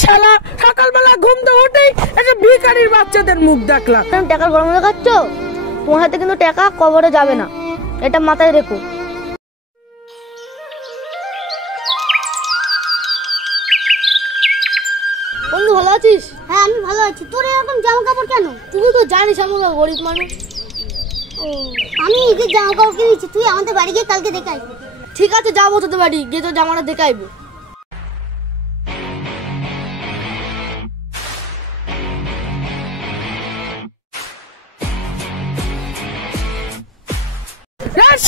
শালা সকালবেলা ঘুম থেকে উঠেই একটা ভিখারির বাচ্চাদের মুখ দেখলাম। টাকার গরম দেখাচ্ছ, তোমার হাতে কিন্তু টাকা কবরে যাবে না, এটা মাথায় রেখো। বন্ধু ভালো আছিস? হ্যাঁ আমি ভালো আছি। তোর এরকম জামা কাপড় কেন? তুই তো জানিস আমরা গরিব মানুষ। ও আমি ঈদের জামা কাপড় কিনেছি, তুই আমাদের বাড়ি গিয়ে কালকে দেখাই। ঠিক আছে যাবো তোদের বাড়ি গিয়ে তো জামাটা দেখাইবো।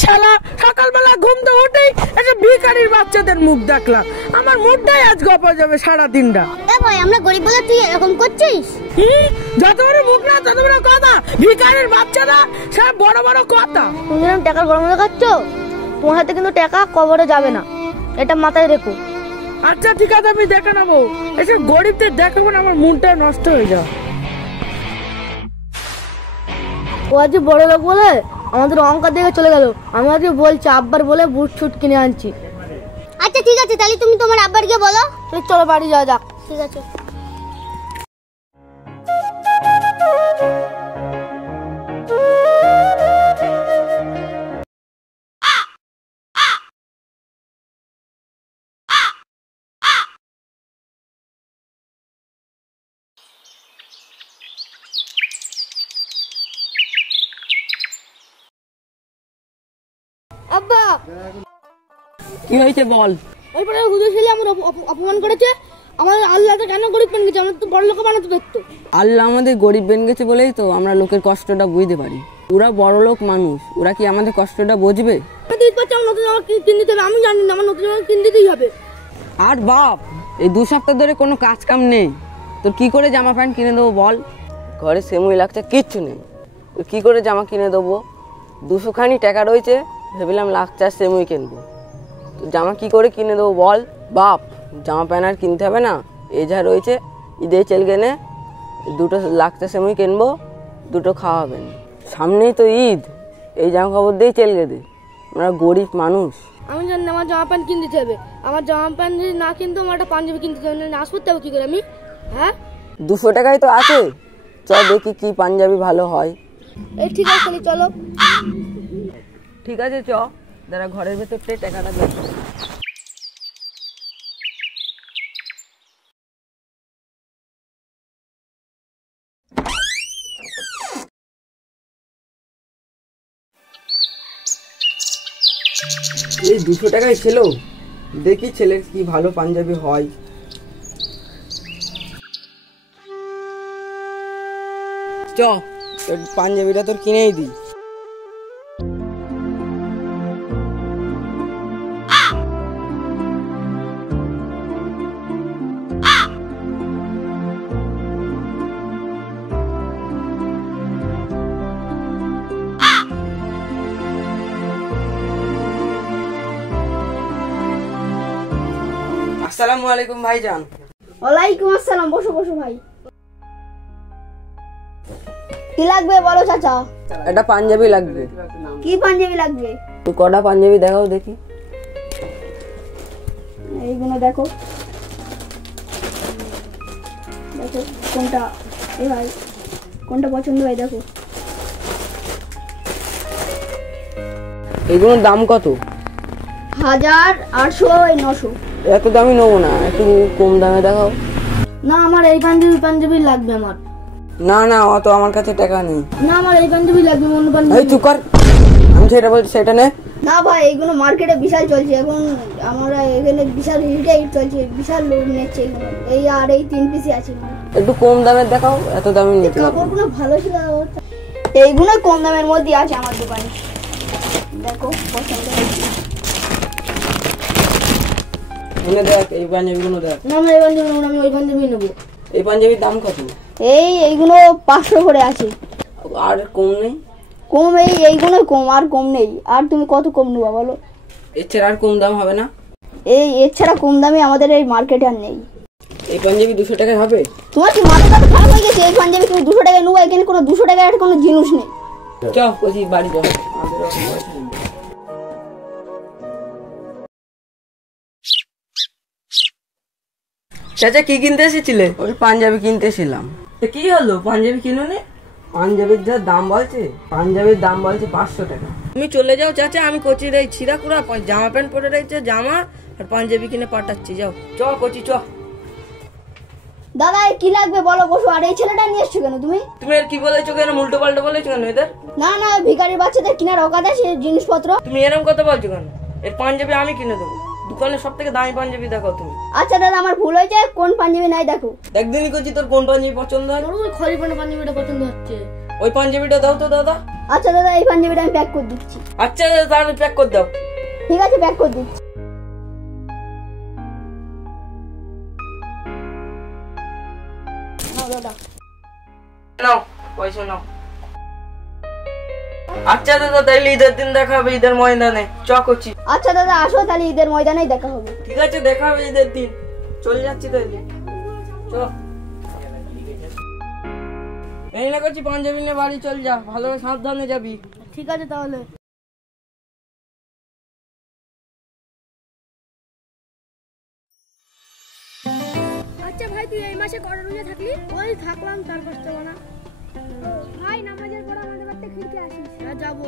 শালা সকালবেলা ঘুম থেকে উঠেই একটা ভিখারির বাচ্চাদের মুখ দেখলাম। আমার মুখটাই আজ গপা যাবে সারা দিনটা। এ ভাই আমরা গরিব বলে তুই এরকম করছিস? যত বড় মুখ না তত বড় কথা। ভিখারির বাচ্চারা সব বড় বড় কথা। তুমি যেরকম টাকার গরম দেখাচ্ছ, তোমার হাতে কিন্তু টাকা কবরে যাবে না, এটা মাথায় রেখো। আচ্ছা ঠিক আছে আমি দেখে নেবো। এসব গরিবদের দেখাবো না, আমার মনটা নষ্ট হয়ে যাও। ও আজ বড় লোক বলে আমাদের অহংকার দেখে চলে গেল। আমি আজকে বলছি আব্বার বলে বুট ছুট কিনে আনছি। আচ্ছা ঠিক আছে, তাহলে তুমি তোমার আব্বার গিয়ে বলো। চলো বাড়ি যাওয়া যাক। ঠিক আছে। আব্বা কি হয়েছে বল? ওই পাড়ার হুজুর ছেলে আমার অপমান করেছে। আমার আল্লাহ তো কেন গরিব বানিয়ে গেছে, আমরা তো বড় লোক বানাতে পারতো। আল্লাহ আমাদের গরিব বেন গেছে বলেই তো আমরা লোকের কষ্টটা বুঝতে পারি। ওরা বড় লোক মানুষ, ওরা কি আমাদের কষ্টটা বুঝবে? নতুন জামা কিনে দিতে হবে, আমি জানি না, আমার নতুন জামা কিনে দিতেই হবে। আর বাপ এই 2 সপ্তাহ ধরে কোনো কাজ কাম নেই, তোর কি করে জামা প্যান্ট কিনে দেবো বল? ঘরে সেমুই লাগছে, কিচ্ছু নেই, তোর কি করে জামা কিনে দেবো? 200 খানি টাকা রয়েছে, ভেবেলাম লাখ-4 সেমুই কিনবো, তো জামা কি করে কিনে দেবো বল? বাপ জামা প্যান্ট আর কিনতে হবে না, এই যা রয়েছে ঈদে চেল গেনে 2 লাখ-4 সেমুই কিনবো, 2 খাওয়াবেন। সামনেই তো ঈদ, এই জামা কাপড় দিয়েই চেল গে দে, আমরা গরিব মানুষ। আমি জানি আমার জামা প্যান্ট কিনে দিতে হবে। আমার জামা প্যান্ট যদি না কিনতে আমার একটা পাঞ্জাবি কিনতে হবে, নাচ করতে হবে কি করে আমি? হ্যাঁ 200 টাকাই তো আছে, চল দেখি কি পাঞ্জাবি ভালো হয়। এই ঠিক আছে তাহলে চলো। ঠিক আছে চ, দাঁড়া ঘরের ভেতর থেকে টাকাটা বের কর। এই 200 টাকাই ছিল, দেখি ছেলের কি ভালো পাঞ্জাবি হয়। চ পাঞ্জাবিটা তোর কিনেই দিই। আসসালামু আলাইকুম ভাইজান। ওয়ালাইকুম আসসালাম, বসো বসো ভাই। কি লাগবে বলো চাচা? একটা পাঞ্জাবি লাগবে। কি পাঞ্জাবি লাগবে? তুই কটা পাঞ্জাবি দেখাও দেখি। এইগুলো দেখো, দেখো কোনটা এ ভাই, কোনটা পছন্দ হয় দেখো। এগুলোর দাম কত? 1000, 800, 900। এত দামি নেবো না, একটু কম দামে দেখাও। না আমার এই পাঞ্জাবি লাগবে আমার। না না অত আমার কাছে টাকা নেই। না আমার এই পাঞ্জাবি লাগবে, অন্য এই পাঞ্জাবি। চুপ কর, আমি সেটা বলছি সেটা নে। না ভাই এইগুলো মার্কেটে বিশাল চলছে এখন, আমরা এখানে বিশাল হিট চলছে, বিশাল লোক নিচ্ছে এগুলো। এই আর এই 3 পিসই আছে। একটু কম দামের দেখাও, এত দামি নিতে হবে। কাপড়গুলো ভালো ছিল, এইগুলো কম দামের মধ্যে আছে আমার দোকানে, দেখো পছন্দ হয়েছে। এনে দেখ এই পাঞ্জাবিগুলো দেখ। না আমি এই পাঞ্জাবি নেবো না, আমি ওই পাঞ্জাবি নেবো। এই পাঞ্জাবির দাম কত? এইগুলো 500 করে আছে। আর কম নেই? কম এইগুলো কম, আর কম নেই। আর তুমি কত কম নেবা বলো? এর ছাড়া আর কম দাম হবে না? এর ছাড়া কম দামে আমাদের এই মার্কেটে আর নেই। এই পাঞ্জাবি 200 টাকায় হবে? তোমার কি মাথাটা খারাপ হয়ে গেছে? এই পাঞ্জাবি তুমি 200 টাকায় নেবো? এখানে কোনো 200 টাকার একটা কোনো জিনিস নেই। চল বলছি বাড়ি যাও। চাচা কি কিনতে এসেছিলে? ওই পাঞ্জাবি কিনতে এসেছিলাম। কি হলো, পাঞ্জাবি কিনুনি? পাঞ্জাবির যা দাম বলছে, পাঞ্জাবির দাম বলছে 500 টাকা। তুমি চলে যাও চাচা, আমি কোচির এই ছিঁড়াকুড়া জামা প্যান্ট পরে রয়েছে, জামা আর পাঞ্জাবি কিনে পাঠাচ্ছি। যাও চ কোচি চ। দাদা কি লাগবে বলো, বসো। আর এই ছেলেটা নিয়ে এসছো কেন তুমি? তুমি আর কি বলেছো কেন, উল্টো পাল্টা বলেছো কেন এদের? না না, ভিখারির বাচ্চাদের কিনার অকাত আছে জিনিসপত্র। তুমি এরকম কথা বলছো কেন? এর পাঞ্জাবি আমি কিনে দেবো, দোকানে সব থেকে দামি পাঞ্জাবি দেখো তুমি। আচ্ছা দাদা, আমার ভুল হয়েছে, কোন পাঞ্জাবি নাই দেখো। একদিনই করছি, তোর কোন পাঞ্জাবি পছন্দ হয়? ওই খড়ি পাঞ্জাবিটা পছন্দ হচ্ছে। ওই পাঞ্জাবিটা দাও তো দাদা। আচ্ছা দাদা, এই পাঞ্জাবিটা আমি প্যাক করে দিচ্ছি। আচ্ছা তাহলে প্যাক করে দাও। ঠিক আছে, প্যাক করে দিচ্ছি। নাও দাদা, নাও পয়সা নাও। আচ্ছা দাদা, তাইলে ঈদের দিন দেখা হবে ঈদের ময়দানে, চ করছি। আচ্ছা দাদা আসো, তাহলে ঈদের ময়দানেই দেখা হবে। ঠিক আছে, দেখা হবে ঈদের দিন। চলে যাচ্ছি তাইলে, চ। এই না করছি পাঞ্জাবি নিয়ে বাড়ি চল যা, ভালো সাবধানে যাবি। ঠিক আছে তাহলে। আচ্ছা ভাই, তুই এই মাসে কটা রোজা থাকলি? ওই থাকলাম 4-5টা বানা। ভাই নামাজের পর আমাদের বাড়িতে খিরকে আসিস। হ্যাঁ যাবো।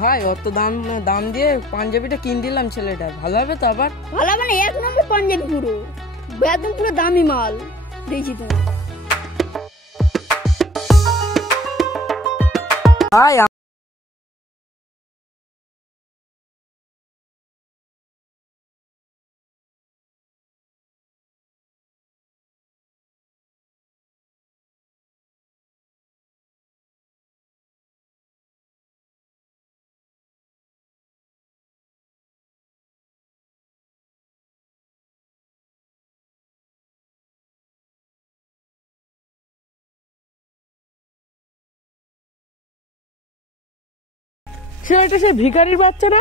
ভাই অত দাম দাম দিয়ে পাঞ্জাবিটা কিন দিলাম ছেলেটার, ভালো হবে তো? আবার ভালো মানে 1 নম্বর পাঞ্জাবি, পুরো একদম পুরো দামি মাল দিয়েছি তুমি। ভাই ছেলেটা সে ভিখারির বাচ্চা না?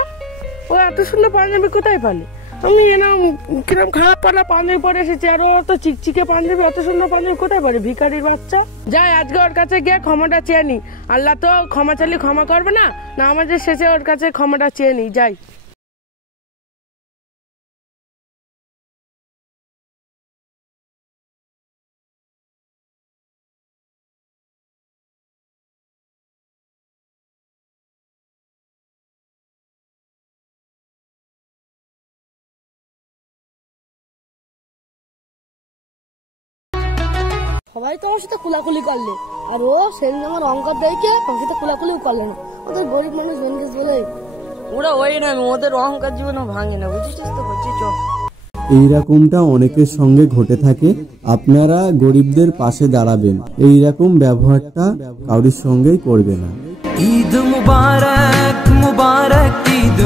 ও এত সুন্দর পাঞ্জাবি কোথায় পালে? আমি কিরম খারাপ পালা পাঞ্জাবি পরে এসেছি, আর ও তো চিকচিকে পাঞ্জাবি, এত সুন্দর পাঞ্জাবি কোথায় পারে ভিখারির বাচ্চা? যাই আজকে ওর কাছে গিয়ে ক্ষমাটা চেয়ে নি। আল্লাহ তো ক্ষমা চাইলে ক্ষমা করবে না, না আমাদের শেষে ওর কাছে ক্ষমাটা চেয়ে নি। যাই। সবাই তো আমার সাথে কুলাকুলি করলে, আর ও সেদিন আমার অঙ্কার দেখে আমার সাথে কুলাকুলিও করলে না। ওদের গরিব মানুষ বেনকেস বলে। ওরা ওই না, ওদের অহংকার জীবনও ভাঙে না, বুঝেছিস তো? হচ্ছে চ। এইরকমটা অনেকের সঙ্গে ঘটে থাকে। আপনারা গরিবদের পাশে দাঁড়াবেন, এইরকম ব্যবহারটা কারোর সঙ্গেই করবে না। ঈদ মুবারক মুবারক ঈদ।